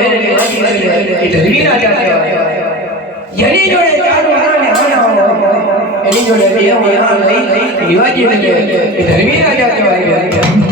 મેરેની વાજી કરી એ ધર્મીના જાત્યા એની જોડે ચારો આને આના એની જોડે બે આ લઈ વિવાજી ને એ ધર્મીના જાત્યા આવ્યા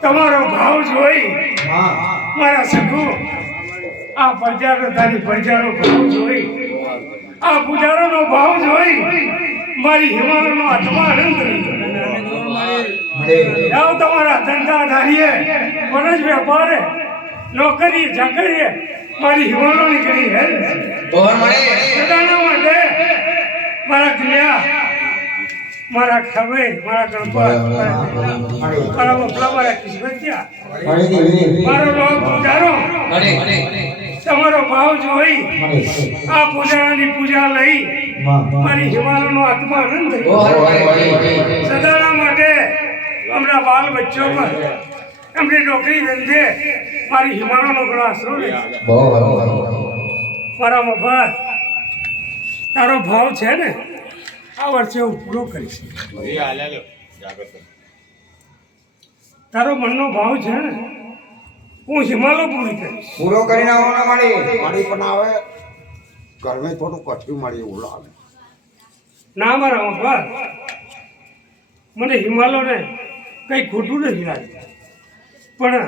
તમારો ભાવ જોઈ મારા સખુ આ પ્રજાનો તારી પ્રજાનો ભાવ જોઈ આ પૂજારોનો ભાવ જોઈ મારી હિમાલયનો આત્મા આનંદ જાઓ તમારા ધંધાધારીએ વનજ વેપારે નોકરી ચાકરીએ મારી હિમાલય નીકળી હે સદાના માટે મારા ક્રિયા મારા ખવે મારા ગણપત મારા બપલા મારા કિસ્મતિયા મારો લોક પૂજારો તમારો ભાવ જોઈ આ પૂજાની પૂજા લઈ મારી હિમાલયનો આત્મા આનંદ સદાના માટે હમણાં બાલ બચ્ચો પર એમની નોકરી ધંધે મારી હિમાલયનો ઘણો આશરો લે મારા મફત તારો ભાવ છે ને આ વર્ષે હું પૂરો કરીશ તારો મનનો ભાવ છે ને હું હિમાલય પૂરી કરીશ પૂરો કરીને આવવાના મારી પણ આવે ઘરમે થોડું કઠ્યું મળી એવું લાગે ના મારા મફત મને હિમાલયને કંઈ ખોટું નથી લાગ્યું પણ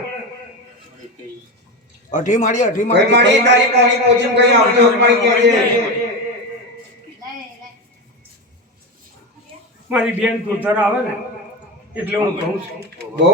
અઢી મારી તારી કોણી પોચીને કઈ આવતો મારી કે મારી બેન પોતાના આવે ને એટલે હું કહું છું બહુ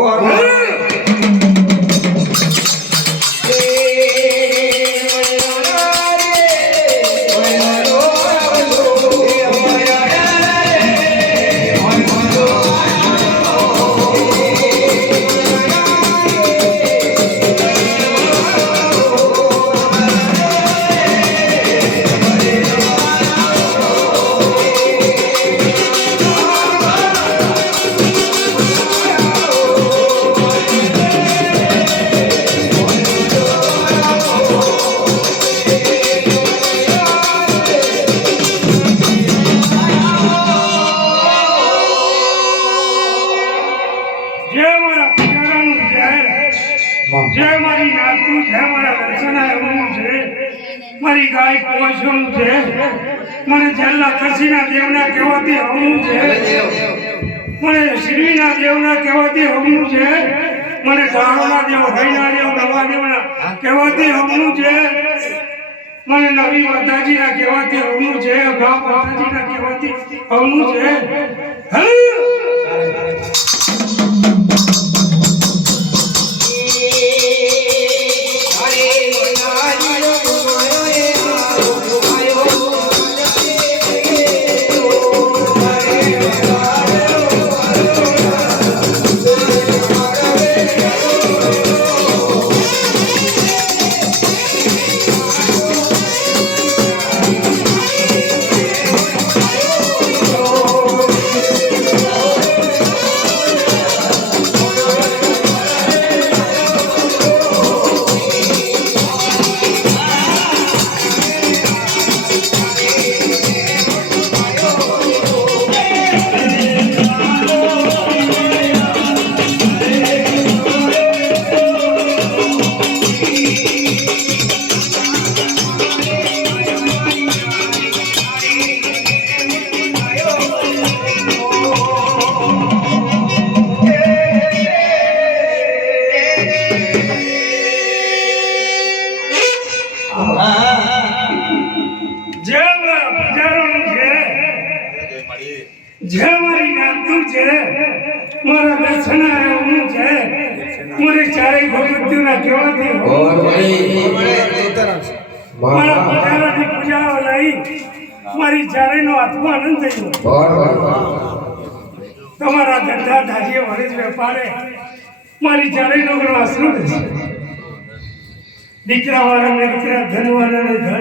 ભાઈ પહોંચવાનું છે મને જલ્લા કસીના દેવના કહેવાથી હમું છે મને શ્રીના દેવના કહેવાથી હમું છે મને ધારોના દેવ હૈના દેવ નવા દેવના કહેવાથી હમું છે મને નવી માતાજીના કહેવાથી હમું છે ગામ માતાજીના કહેવાથી હમું છે જે મારી નાતું છે મારા દર્શન આવ્યું છે મને ચારેય ભગવતીના કહેવાથી મારા પૂજારાની પૂજાઓ લઈ મારી ચારેયનો આત્મા આનંદ થયો તમારા ધંધા ધાજીએ વરસ વેપારે મારી ચારેયનો આશરો છે દીકરા વાળાને દીકરા ધન વાળાને ધન